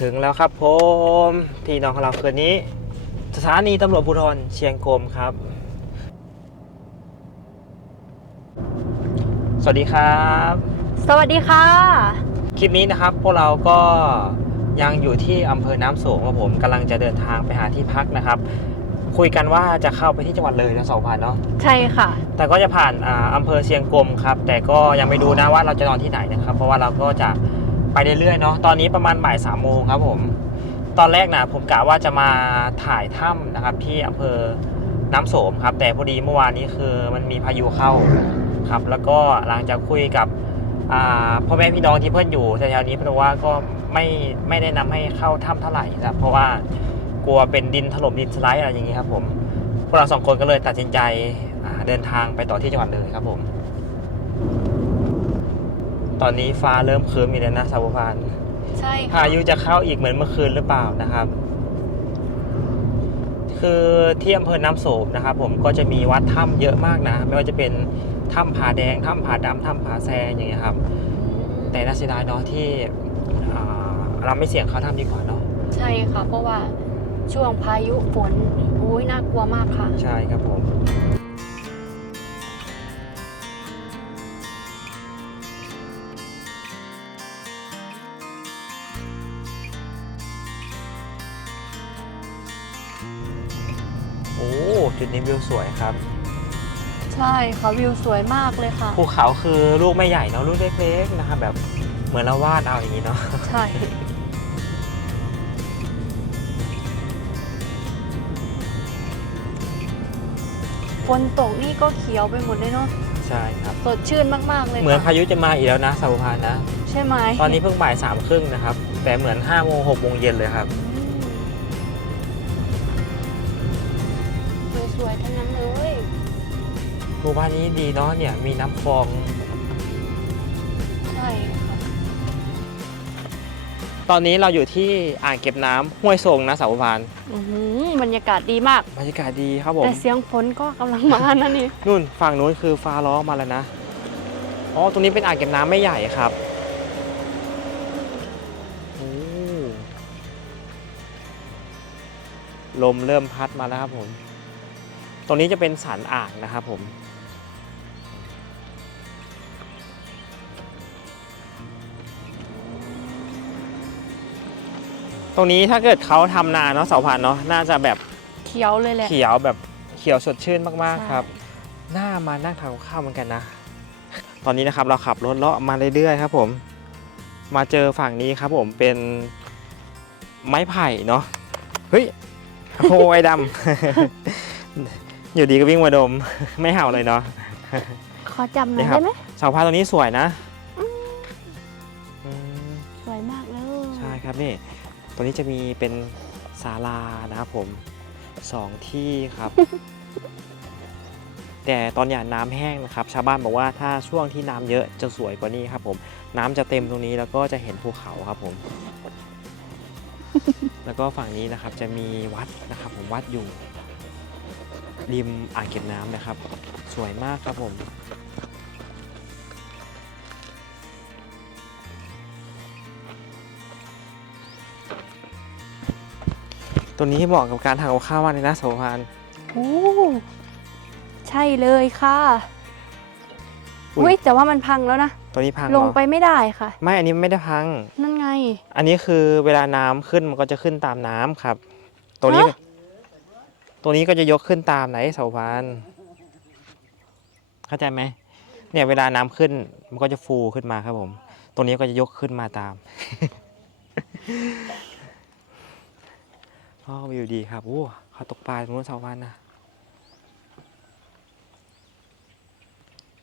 ถึงแล้วครับผมที่นอนของเราคืนนี้ สถานีตำรวจภูธรเชียงกรมครับ สวัสดีครับ สวัสดีค่ะ คลิปนี้นะครับพวกเราก็ยังอยู่ที่อำเภอน้ำโสงครับผมกำลังจะเดินทางไปหาที่พักนะครับ คุยกันว่าจะเข้าไปที่จังหวัดเลยนะสองพันเนาะใช่ค่ะ แต่ก็จะผ่านอ่าอำเภอเชียงกรมครับ แต่ก็ยังไม่ดูนะว่าเราจะนอนที่ไหนนะครับ เพราะว่าเราก็จะ ไปเรื่อยๆเนาะตอนนี้ประมาณบ่ายสามโมงครับผม ตอนแรกนะผมกะว่าจะมาถ่ายถ้ำนะครับ ที่อำเภอน้ำโสมครับ แต่พอดีเมื่อวานนี้คือมันมีพายุเข้าครับ แล้วก็หลังจากคุยกับพ่อแม่พี่น้องที่เพื่อนอยู่แถวๆนี้เพราะว่าก็ไม่ไม่แนะนำให้เข้าถ้ำเท่าไหร่นะครับเพราะว่ากลัวเป็นดินถล่มดินสไลด์อะไรอย่างนี้ครับผมพวกเราสองคนก็เลยตัดสินใจเดินทางไปต่อที่จังหวัดเลยครับผม ตอนนี้ฟ้าเริ่มครึ้มอีกแล้วนะสาวพานใช่พายุจะเข้าอีกเหมือนเมื่อคืนหรือเปล่านะครับ คือที่อำเภอน้ำโสมนะครับ ผมก็จะมีวัดถ้ำเยอะมากนะ ไม่ว่าจะเป็นถ้ำผาแดงถ้ำผาดำถ้ำผาแซงอย่างเงี้ยครับ แต่น่าเสียดายเนาะที่อ่าเราไม่เสี่ยงเข้าถ้ำดีกว่าเนาะใช่ค่ะ เพราะว่าช่วงพายุฝนอุ้ยน่ากลัวมากค่ะ ใช่ครับผม จุดนี้วิวสวยครับ ใช่ค่ะวิวสวยมากเลยค่ะ ภูเขาคือลูกไม่ใหญ่เนาะลูกเล็กๆนะครับแบบเหมือนเราวาดเอาอย่างนี้เนาะใช่ฝนตกนี่ก็เขียวไปหมดเลยเนาะใช่ครับ สดชื่นมาก ๆ เลยเหมือนค่ะพายุจะมาอีกแล้วนะสาวพานนะ ใช่ไหมตอนนี้เพิ่งบ่ายสามครึ่งนะครับ แต่เหมือนห้าโมงหกโมงเย็นเลยครับ หมู่บ้านนี้ดีเนาะเนี่ยมีน้ำคลอง ใช่ค่ะตอนนี้เราอยู่ที่อ่างเก็บน้ำห้วยทรงนะสาวพานอื้อหือบรรยากาศดีมาก บรรยากาศดีครับผม แต่เสียงฝนก็กำลังมานะนี่ นู่นฝั่งนู้นคือฟ้าร้องมาแล้วนะ อ๋อ ตรงนี้เป็นอ่างเก็บน้ำไม่ใหญ่ครับโอ้ลมเริ่มพัดมาแล้วครับผม ตรงนี้จะเป็นสันอ่างนะครับผม ตรงนี้ถ้าเกิดเขาทำนาเนาะเสาผ่านเนาะน่าจะแบบเขียวเลยแหละ เขียวแบบเขียวสดชื่นมากใช่ๆครับน่ามานั่งทานข้าวเหมือนกันนะ ตอนนี้นะครับเราขับรถเลาะมาเรื่อยๆครับผม มาเจอฝั่งนี้ครับผมเป็นไม้ไผ่เนาะ เฮ้ยโอ้ไอ้ดำ อยู่ดีก็วิ่งมาดม ไม่เห่าเลยเนาะ ขอจำหน่อยนี่ครับ ได้ไหมเสาพานตรงนี้สวยนะอืมสวยมากเลยใช่ครับนี่ ตัวนี้จะมีเป็นศาลานะครับผมสองที่ครับ แต่ตอนเนี้ยน้ำแห้งนะครับ ชาวบ้านบอกว่าถ้าช่วงที่น้ำเยอะจะสวยกว่านี้ครับผม น้ำจะเต็มตรงนี้แล้วก็จะเห็นภูเขาครับผม แล้วก็ฝั่งนี้นะครับจะมีวัดนะครับ ผมวัดอยู่ริมอ่างเก็บน้ำนะครับ สวยมากครับผม ตัวนี้เหมาะกับการทำกับข้าวมากเลยนะโสภานโอ้ใช่เลยค่ะอุ๊ยอุ้ยแต่ว่ามันพังแล้วนะ ตัวนี้พังลงเหรอไปไม่ได้ค่ะ ไม่อันนี้ไม่ได้พัง นั่นไง อันนี้คือเวลาน้ำขึ้นมันก็จะขึ้นตามน้ำครับ ตัวนี้ ฮะ ตัวนี้ก็จะยกขึ้นตามไหนเสาพานเข้าใจไหมเนี่ยเวลาน้ำขึ้นมันก็จะฟูขึ้นมาครับผม ตัวนี้ก็จะยกขึ้นมาตาม อ๋อวิวดีครับโอ้เขาตกปลาตรงนู้นเสาพานนะ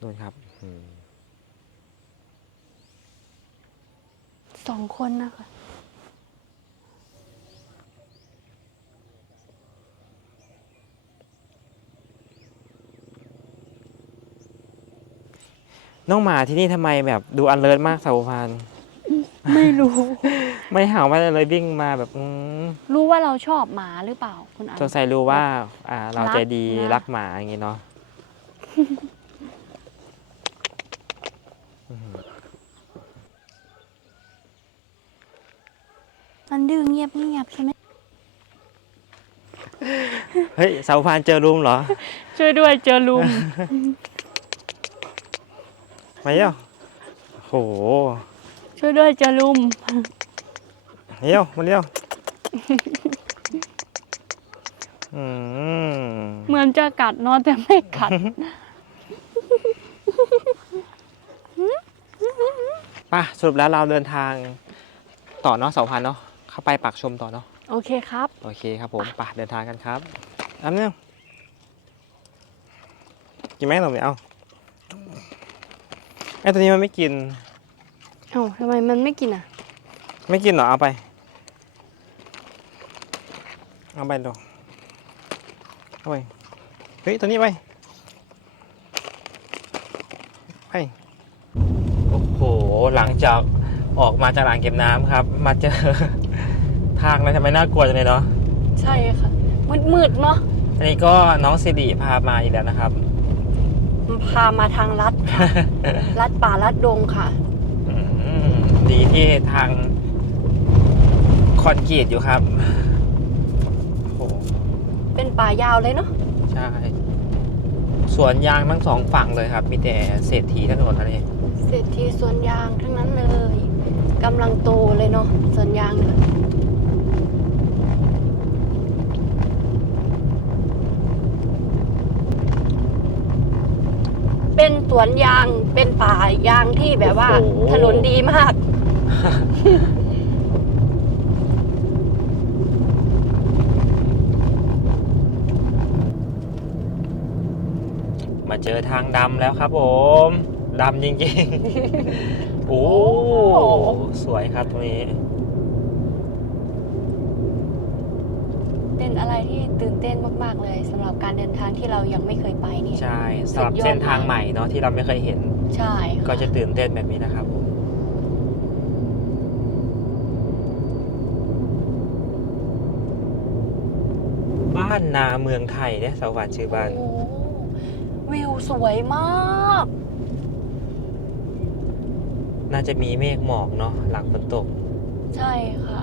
นู่นครับอืมสองคนนะคะน้องหมาที่นี่ทำไมแบบดูอันเลิศมากเสาพานไม่รู้ ไม่เห่าไม่อะไรเลยวิ่งมาแบบอืม รู้ว่าเราชอบหมาหรือเปล่าคุณอันสงสัยรู้ว่าอ่าเราใจดีรักนะรักหมาอย่างงี้เนาะมันดื้อเงียบเงียบๆใช่ไหมเฮ้ยเสาพานเจอลุมเหรอ ช่วยด้วยเจอลุมมาเยี่ยวโห ช่วยด้วยเจอลุมมาเยี่ยวมาเยี่ยว อืมเหมือนจะกัดเนอะแต่ไม่กัด ป่ะสรุปแล้วเราเดินทางต่อเนาะเสาพันเนาะเข้าไปปากชมต่อเนาะโอเคครับ โอเคครับผมไป่ะเดินทางกันครับอันนี้กินไหมเราไม่เอาไอ้ตัวนี้มันไม่กิน เอ้าทำไมมันไม่กินอะ ไม่กินเหรอเอาไป เอาไปดูเอาไปเฮ้ยตัวนี้ไปไปโอ้โหหลังจากออกมาจากอ่างเก็บน้ำครับ มาเจอ ทางเลยทำไมน่ากลัวจังเลยเนาะใช่ค่ะ มืดมืดๆเนาะอันนี้ก็น้องสิริพามาอีกแล้วนะครับมันพามาทางลัดค่ะ ลัดป่าลัดดงค่ะ อืมดีที่ทางคอนกรีตอยู่ครับโอ้โห เป็นป่ายาวเลยเนาะใช่สวนยางทั้งสองฝั่งเลยครับ มีแต่เศรษฐีถนนอะไรเศรษฐีสวนยางทั้งนั้นเลยกำลังโตเลยเนาะสวนยางเนี่ยเป็นสวนยางเป็นป่ายางที่แบบว่าโอ้โหถนนดีมาก มาเจอทางดำแล้วครับผมดำจริงๆ โอ้สวยครับตรงนี้ เป็นอะไรที่ตื่นเต้นมากๆเลยสำหรับการเดินทางที่เรายังไม่เคยไปนี่ใช่สำหรับสุดยอดเส้นทางใหม่เนาะที่เราไม่เคยเห็น ใช่ค่ก็จะตื่นเต้นแบบนี้นะครับผมบ้านนาเมืองไทยเนี่ยสวรรค์ชื่อบ้านโอ้ วิวสวยมาก น่าจะมีเมฆหมอกเนาะหลังฝนตก ใช่ค่ะ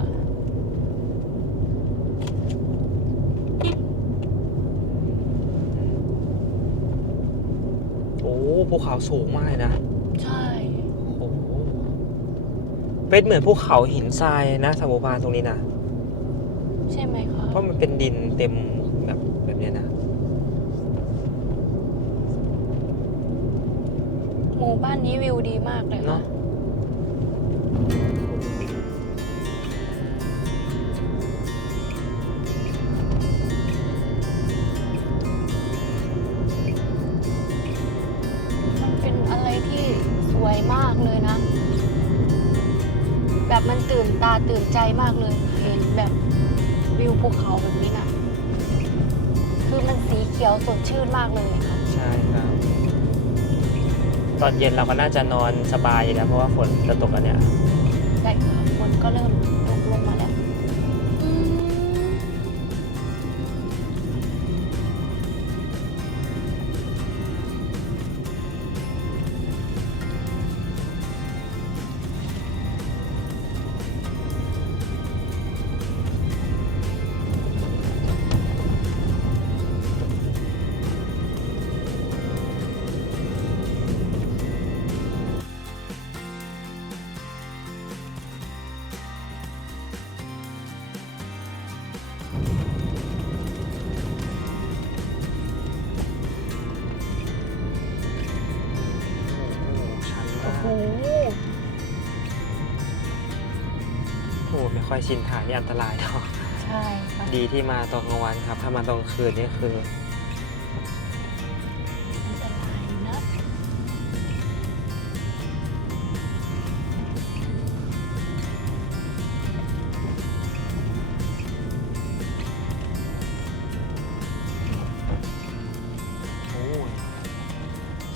โอ้ภูเขาสูงมากเลยนะ ใช่ โอ้โหเป็นเหมือนภูเขาหินทรายนะสมุพรตรงนี้นะ ใช่ไหมคะ เพราะมันเป็นดินเต็มแบบแบบเนี้ยนะ หมู่ บ้านนี้วิวดีมากเลยค่ะเนาะมันเป็นอะไรที่สวยมากเลยนะ แบบมันตื่นตาตื่นใจมากเลย เห็นแบบวิวภูเขาแบบนี้นะคือมันสีเขียวสดชื่นมากเลยค่ะ ใช่ครับ ตอนเย็นเราก็น่าจะนอนสบายอยู่แล้วเพราะว่าฝนจะตกอันเนี่ยใช่ค่ะฝนก็เริ่ม ชินทางนี่อันตรายเนาะใช่ค่ะดีที่มาตอนกลางวันครับ ถ้ามาตอนกลางคืนนี่คืออันตรายนะโอ้ย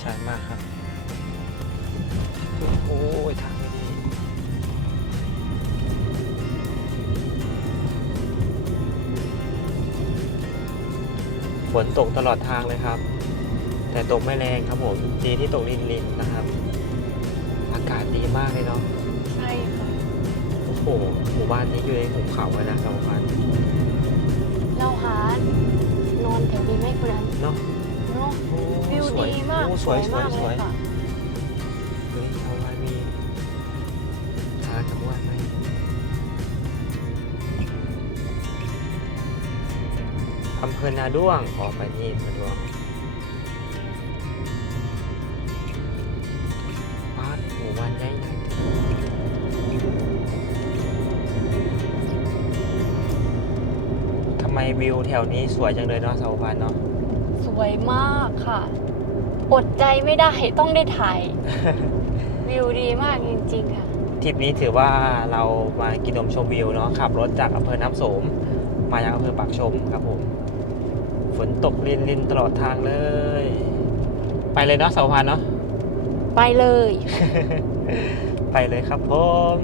ชันมากครับ โอ้ยทาง นตกตลอดทางเลยครับ แต่ตกไม่แรงครับผมดีที่ตกลินๆนะครับ อากาศดีมากเลยเนาะใช่ค่ะหหมู่บ้านนี้อยู่ในหุบเขาเลยนะสาวพันเราหานอนแถวนี้ไหมคุณอันเนาะเนาะโอ้วิวสวยดีมากโอ้สวยสวยมากสเลวย เภอนาด้วงออกไปนี่อำเภอด้วงบ้านหมู่บ้านใหญ่ใหญ่ทำไมวิวแถวนี้สวยจังเลยเนาะสาวพันเนาะ สวยมากค่ะ อดใจไม่ได้ต้องได้ถ่าย วิวดีมากจริงๆค่ะ ทริปนี้ถือว่าเรามากินนมชมวิวเนาะขับรถจากอำเภอน้ำโสม มายังอำเภอปากชมครับผม ฝนตกลินลินตลอดทางเลย ไปเลยเนาะสาวพันเนาะไปเลย ไปเลยครับผม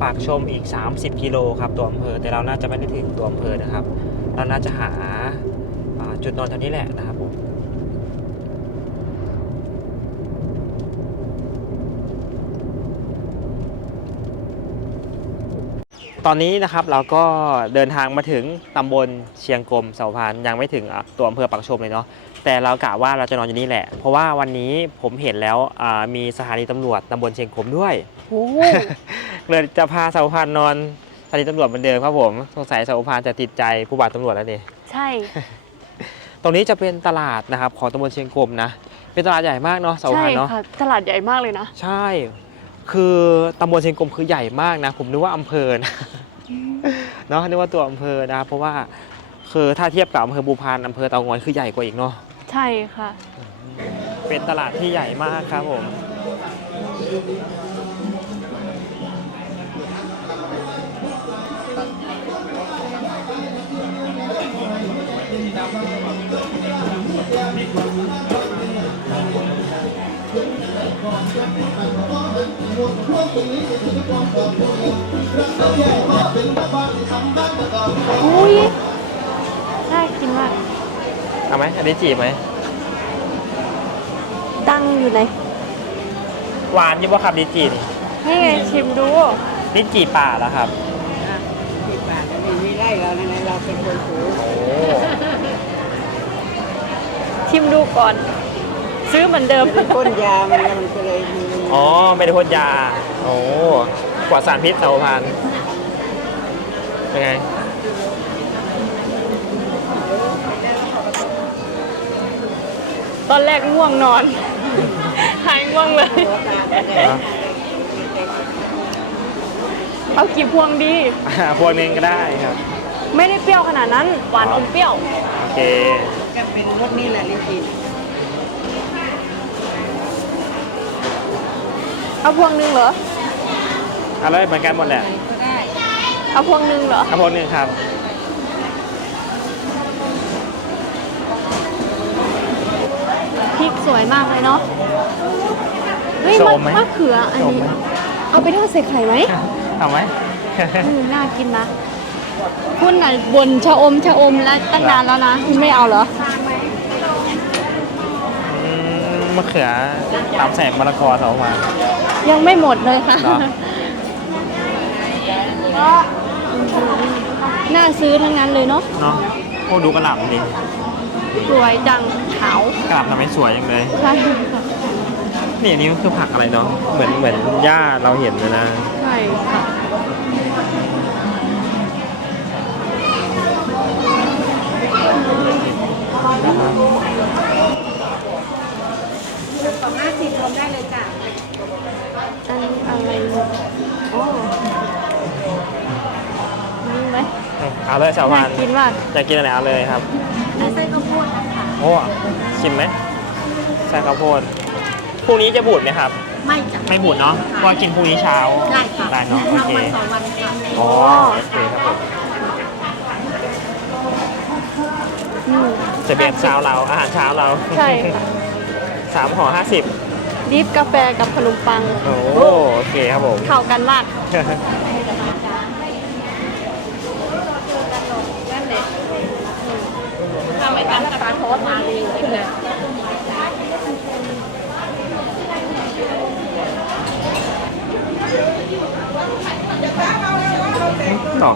ปากชมอีก 30 กิโลครับตัวอำเภอแต่เราน่าจะไม่ได้ถึงตัวอำเภอนะครับ เราน่าจะหาอ่าจุดนอนแถวนี้แหละนะครับผม ตอนนี้นะครับเราก็เดินทางมาถึงตำบลเชียงกลมเสาพานยังไม่ถึงอะตัวอำเภอปักชมเลยเนาะแต่เรากะว่าเราจะนอนอยู่นี่แหละ เพราะว่าวันนี้ผมเห็นแล้วอ่ามีสถานีตำรวจตำบลเชียงกลมด้วยโอ้เลยจะพาเสาพานนอนสถานีตำรวจเหมือนเดิมครับผมสงสัยเสาพานจะติดใจผู้บาดตำรวจแล้วเนี่ยใช่ ตรงนี้จะเป็นตลาดนะครับของตำบลเชียงกลมนะเป็นตลาดใหญ่มากเนาะเสาใช่พานเนาะค่ะตลาดใหญ่มากเลยนะ ใช่ คือตำบลเชียงกลมคือใหญ่มากนะ ผมนึกว่าอำเภอนะเนาะนึกว่าตัวอำเภอนะครับเพราะว่าคือถ้าเทียบกับอำเภอบูพานอำเภอเตางอยคือใหญ่กว่าอีกเนาะใช่ค่ะ เป็นตลาดที่ใหญ่มากครับผม อุ้ยน่ากินมากเอาไหมอันนี้จีบไหมตั้งอยู่ไหนหวานยิ่งว่าครับลิ้นจี่นี่นี่ไงชิมดูลิ้นจี่ป่าแล้วครับสิบบาทจะมีวิไล่เรานะเราเป็นคนถูโอ้ชิมดูก่อน ซื้อเหมือนเดิมเป็นต้นยามันมันก็เลยมี อ๋อ ไม่ได้พ่นยา โอ้ปลอดสารพิษเสาพานเป็นไง ตอนแรกง่วงนอน หายง่วงเลยตัวตาแดงเอากี่พวงดี อ่าพวกนึงก็ได้ครับ ไม่ได้เปรี้ยวขนาดนั้น หวานอมเปรี้ยว โอเค ก็เป็นรสนี่แหละลิ้นจี่ เอาพวงหนึงเหรอ เอาเลยเหมือนกันหมดแหละก็ได้เอาพวงหนึงเหรอ เอาพวกนึงครับพริกสวยมากเลยเนาะ เฮ้ยโสมะมไหมมะเขืออันโสมนี้ ไหมเอาไปทอดใส่ไข่ไหมเอาไหม อืมน่ากินนะ คุณน่ะบนชะอมชะอมแล้วตั้งนานแล้วนะ คุณไม่เอาเหรอ อืมมะเขือตามแสงมะละกอเสาพาน ยังไม่หมดเลยค่ะ เหรอ น่าซื้อทั้งนั้นเลยเนาะเนาะโอ้ดูกระหล่ำดิสวยจังขาวกระหล่ำทำให้สวยจังเลยใช่ค่ะนี่อันนี้มันคือผักอะไรเนาะเหมือนเหมือนหญ้าเราเห็นเลยนะ ใช่ค่ะ สองห้าสิบรวมได้เลยจ้ะ อันอะไรเนี่ยอ๋อนี่ไหม เอาเลยสาวน่าพานกินมากอยากกินอะไรเอาเลยครับอันไส้ข้าวโพดนะคะโอ้ชิมไหมใส่ข้าวโพดพรุ่งนี้จะบูดไหมครับ ไม่จ้ะไม่บูดเนาะเพราะว่ากินพรุ่งนี้เช้าได้ค่ะได้เนาะโอเคสองวันค่ะอ๋อโอเคครับผมอืมจะเป็นเช้าเราอาหารเช้าเราใช่ค่ะสามห่อห้าสิบดิฟกาแฟกับขนมปัง โอ้โอเคครับผมเข้ากันมากทำไมกันกับการโพสมาดีขึ้นเลย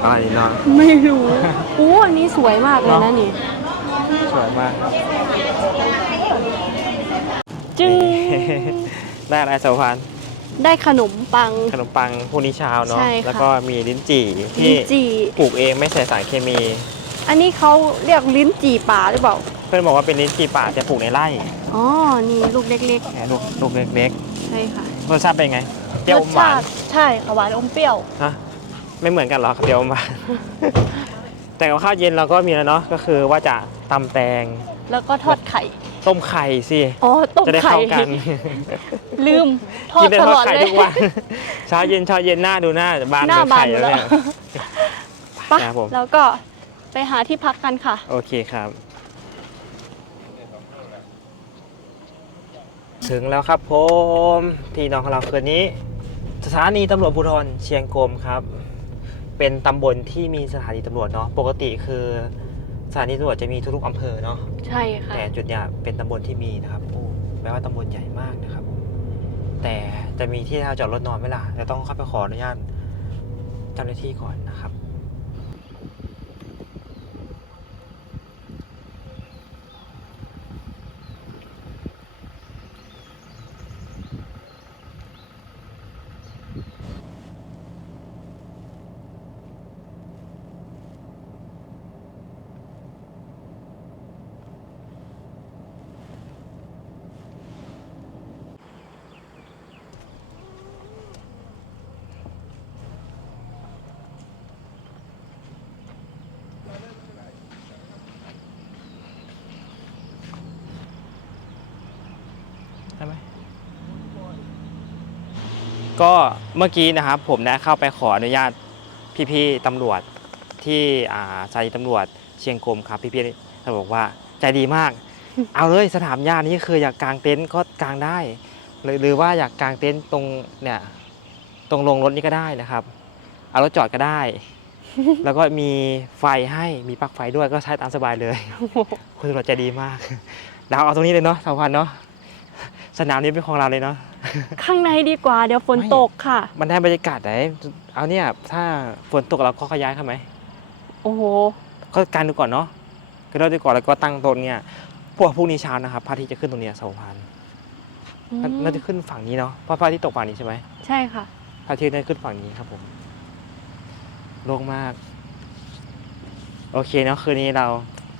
ดอกอะไรเนาะไม่รู้อู้อันนี้สวยมากเลยนะนี่ สวยมากจึงได้อะไรสาวพันได้ขนมปัง ขนมปังพรุ่งนี้เช้าเนาะใช่ค่ะ แล้วก็มีลิ้นจี่ลิ้ที่นจี่ปลูกเองไม่ใส่สารเคมี อันนี้เขาเรียกลิ้นจี่ป่าหรือเปล่า เพื่อนบอกว่าเป็นลิ้นจี่ป่าแต่ปลูกในไร่อ๋อ นี่ลูกเล็กแหมลูกลูกเล็กๆใช่ค่ะๆรสชาติเป็นไงเปรี้ยวรอสมหวาชานติใช่ค่ะหวานอมเปรี้ยวฮะ ไม่เหมือนกันเหรอเปรี้ยวอมหวานแต่กับข้าวเย็นเราก็มีแล้วเนาะก็คือว่าจะตำแตง แล้วก็ทอดไข่ ต้มไข่สิ อ๋อต้มจะได้ไข่เข้ากันลืมทอกิดนได้ตทอลดอดไข่เลย ทุกวันเช้าเย็นเช้าเย็นหน้าดูหน้าบ้านหน้าเป็นบาไข่นแล้วแล้ว เนี่ย ไปะครับผม แล้วก็ไปหาที่พักกันค่ะ โอเคครับ ถึงแล้วครับผม ที่นอนของเราคืนนี้ สถานีตำรวจภูธรเชียงกงครับ เป็นตำบลที่มีสถานีตำรวจเนาะปกติคือสถานีตำรวจจะมีทุกๆอำเภอเนาะใช่ค่ะ แต่จุดเนี้ยเป็นตำบลที่มีนะครับโอ้แปลว่าตำบลใหญ่มากนะครับ แต่จะมีที่ให้เราจอดรถนอนไหมล่ะจะต้องเข้าไปขออนุญาตเจ้าหน้าที่ก่อนนะครับ เมื่อกี้นะครับผมได้เข้าไปขออนุญาตพี่ๆตำรวจที่อ่าสถานีตำรวจเชียงกรมครับพี่ๆเขาบอกว่าใจดีมาก เอาเลยสถานญาตินี้คืออยากกางเต็นท์ก็กางได้ หรือหรือว่าอยากกางเต็นท์ตรงเนี่ยตรงลงรถนี้ก็ได้นะครับ เอารถจอดก็ได้ แล้วก็มีไฟให้มีปลั๊กไฟด้วยก็ใช้ตามสบายเลย คุณตำรวจใจดีมากเราเอาตรงนี้เลยเนาะสาวพันเนาะ สนามนี้เป็นของเราเลยเนาะ ข้างในดีกว่า เดี๋ยวฝนไม่ ตกค่ะ มันได้บรรยากาศไหน เอาเนี่ย ถ้าฝนตกเราก็ขย้ายเข้าไหม โอ้โห ก็การดูก่อนเนาะก็เริ่มดูก่อนแล้วก็ตั้งโต๊ะเนี่ย พวกพรุ่งนี้เช้านะครับพระอาทิตย์จะขึ้นตรงเนี้ยสาวพันอืมน่าจะขึ้นฝั่งนี้เนาะ เพราะพระอาทิตย์ตกฝั่งนี้ใช่ไหมใช่ค่ะ พระอาทิตย์น่าจะขึ้นฝั่งนี้ครับผม โล่งมาก โอเคเนาะคืนนี้เรา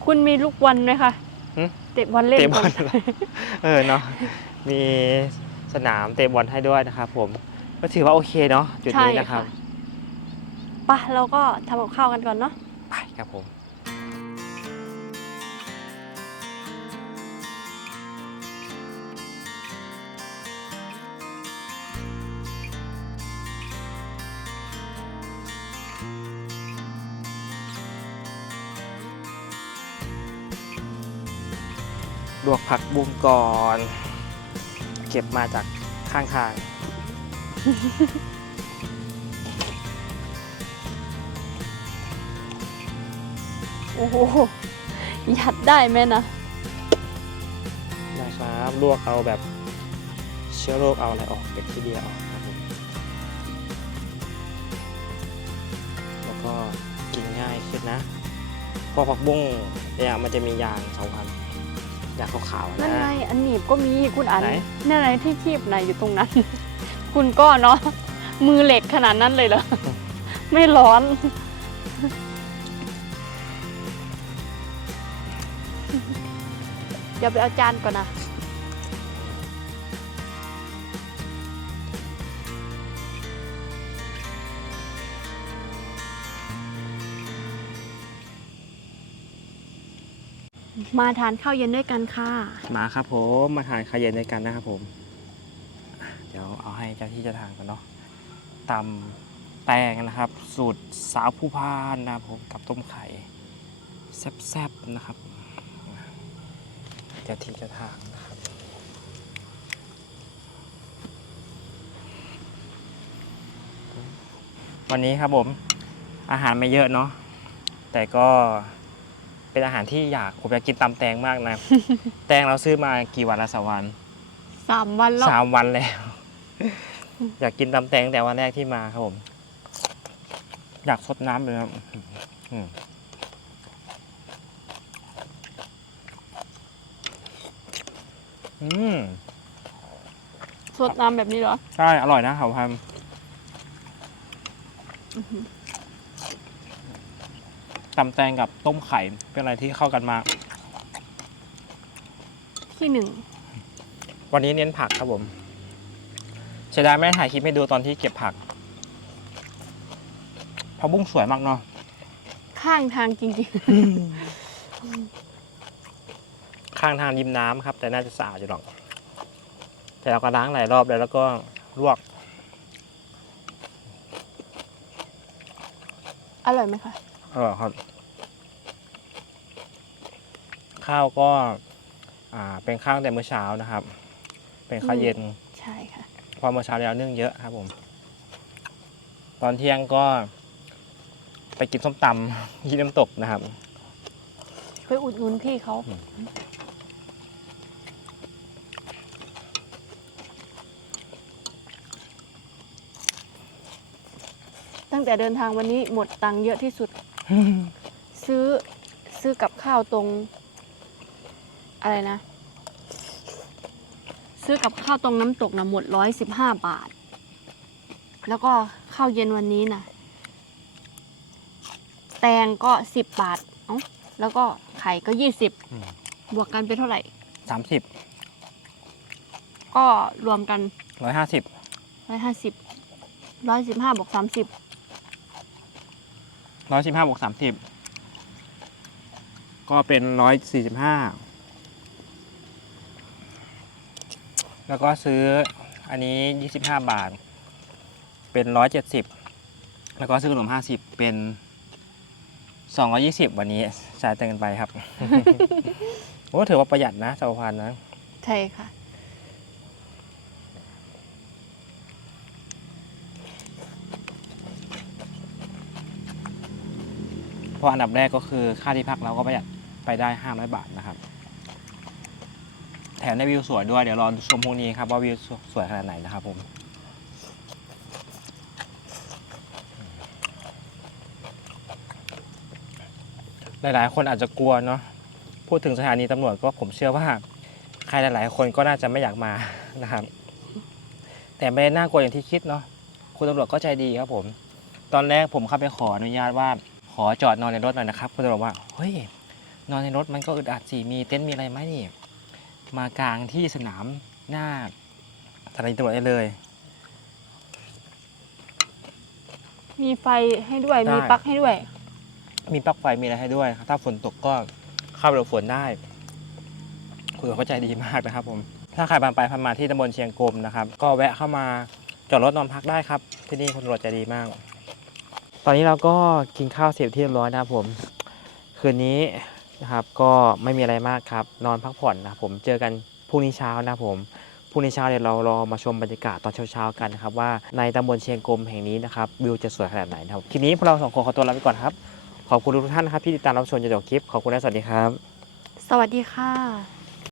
คุณมีลูกวันไหมคะหึ เตะบอลเล่นเตะบอลกันเหรอเออเนาะ มีสนามเตะบอลให้ด้วยนะครับผมก็ถือว่าโอเคเนาะจุดนี้นะครับไปะเราก็ทำกับข้าวกันก่อนเนาะไปครับผมลวกผักบุ้งก่อน เก็บมาจากข้างทาง โอ้โห ยัดได้ไหมนะ นะครับลวกเอาแบบเชื้อโรคเอาอะไรออกเป็นที่เดียวออกครับผมแล้วก็กินง่ายขึ้นนะเพอผักบุ้งเนี่ยมันจะมียางสองพัน ยางขาวๆนั่นนะ ไงอันหนีบก็มีคุณอันไหน นั่นไงที่คีบไหนอยู่ตรงนั้น คุณก็เนาะมือเหล็กขนาดนั้นเลยเหรอ ไม่ร้อน เดี๋ยวไปเอาจานก่อนนะ มาทานข้าวเย็นด้วยกันค่ะ มาครับผมมาทานข้าวเย็นด้วยกันนะครับผม เดี๋ยวเอาให้เจ้าที่เจะทางกันเนาะตำแตงนะครับ สูตรสาวผู้พานนะครับผมกับต้มไข่แซ่บๆนะครับ เจ้าที่เจะทางนะครับวันนี้ครับผมอาหารไม่เยอะเนาะแต่ก็ เป็นอาหารที่อยากผมอยากกินตำแตงมากนะ แตงเราซื้อมากี่วันละสามวันสามวันแล้วสามวันแล้ว อยากกินตำแตงตั้งแต่วันแรกที่มาครับผม อยากซดน้ำเลยครับอืมอืมสดน้ำแบบนี้เหรอ ใช่ อร่อยนะเขาทำ ตำแตงกับต้มไข่เป็นอะไรที่เข้ากันมาก ที่หนึ่งวันนี้เน้นผักครับผมเสียดายไม่ได้ถ่ายคลิปให้ดูตอนที่เก็บผักผักบุ้งสวยมากเนาะข้างทางจริงข้างทางริมน้ำครับ แต่น่าจะสะอาดอยู่หรอก แต่เราก็ล้างหลายรอบแล้วแล้วก็ลวก ๆ อร่อยไหมคะ อร่อยครับ ข้าวก็ อ่า เป็นข้าวแต่เมื่อเช้านะครับ เป็นข้าวเย็นใช่ค่ะเพอเมื่อเช้าแล้วนึ่งเยอะครับผม ตอนเที่ยงก็ ไปกินส้มตำที่น้ำตกนะครับไปอุดหนุนพี่เขาอืมตั้งแต่เดินทางวันนี้หมดตังค์เยอะที่สุด ซื้อซื้อกับข้าวตรง อะไรนะ ซื้อกับข้าวตรงน้ำตกนะหมดร้อยสิบห้าบาท แล้วก็ข้าวเย็นวันนี้นะแตงก็สิบบาทเอ้าแล้วก็ไข่ก็ยี่สิบอืมบวกกันเป็นเท่าไหร่ สามสิบก็รวมกันร้อยห้าสิบร้อยห้าสิบร้อยสิบห้าบวกสามสิบ ร้อยสิบห้าบวกสามสิบก็เป็นร้อยสี่สิบห้าแล้วก็ซื้ออันนี้ยี่สิบห้าบาท เป็นร้อยเจ็ดสิบแล้วก็ซื้อขนมห้าสิบเป็นสองร้อยี่สิบวันนี้จ่ายเต็มกันไปครับ โอ้ถือว่าประหยัดนะสาวพันนะ ใช่ค่ะ เพราะอันดับแรกก็คือค่าที่พักเราก็ประหยัดไปได้ 500 บาทนะครับ แถมได้วิวสวยด้วยเดี๋ยวรอชมพรุ่งนี้ครับว่าวิวสวยขนาดไหนนะครับผมหลายๆ คนอาจจะกลัวเนาะพูดถึงสถานีตำรวจก็ผมเชื่อว่า ใครหลาย ๆ คนก็น่าจะไม่อยากมานะครับ แต่ไม่ได้น่ากลัวอย่างที่คิดเนาะคุณตำรวจก็ใจดีครับผม ตอนแรกผมเข้าไปขออนุญาตว่า อจอดนอนในรถหน่อยนะครับคุณตำรวจว่าเฮ้ยนอนในรถมันก็อึดอัดสิมีเต็นท์มีอะไรไหมนี่มากลางที่สนามหน้าสถานีตำรวจได้เลย มีไฟให้ด้วย ได้ มีปลั๊กให้ด้วย มีปลั๊กไฟมีอะไรให้ด้วยถ้าฝนตกก็เข้าไปหลบฝนได้คุณตำรวจเข้าใจดีมากนะครับผมถ้าใครผ่านไปผ่านมาที่ตำบลเชียงกลมนะครับ ก็แวะเข้ามาจอดรถนอนพักได้ครับ ที่นี่คุณตำรวจใจดีมาก ตอนนี้เราก็กินข้าวเสร็จที่เรียบร้อยนะครับผม คืนนี้นะครับก็ไม่มีอะไรมากครับ นอนพักผ่อนนะผมเจอกันพรุ่งนี้เช้านะผมพรุ่งนี้เช้าเดี๋ยวเรารอมาชมบรรยากาศตอนเช้าๆกันนะครับว่าในตำบลเชียงกลมแห่งนี้นะครับวิวจะสวยขนาดไหนนะครับทีนี้พวกเราสองคนขอตัวลาไปก่อนครับ ขอบคุณทุกท่านนะครับที่ติดตามรับชมจนจบคลิปขอบคุณและสวัสดีครับ สวัสดีค่ะ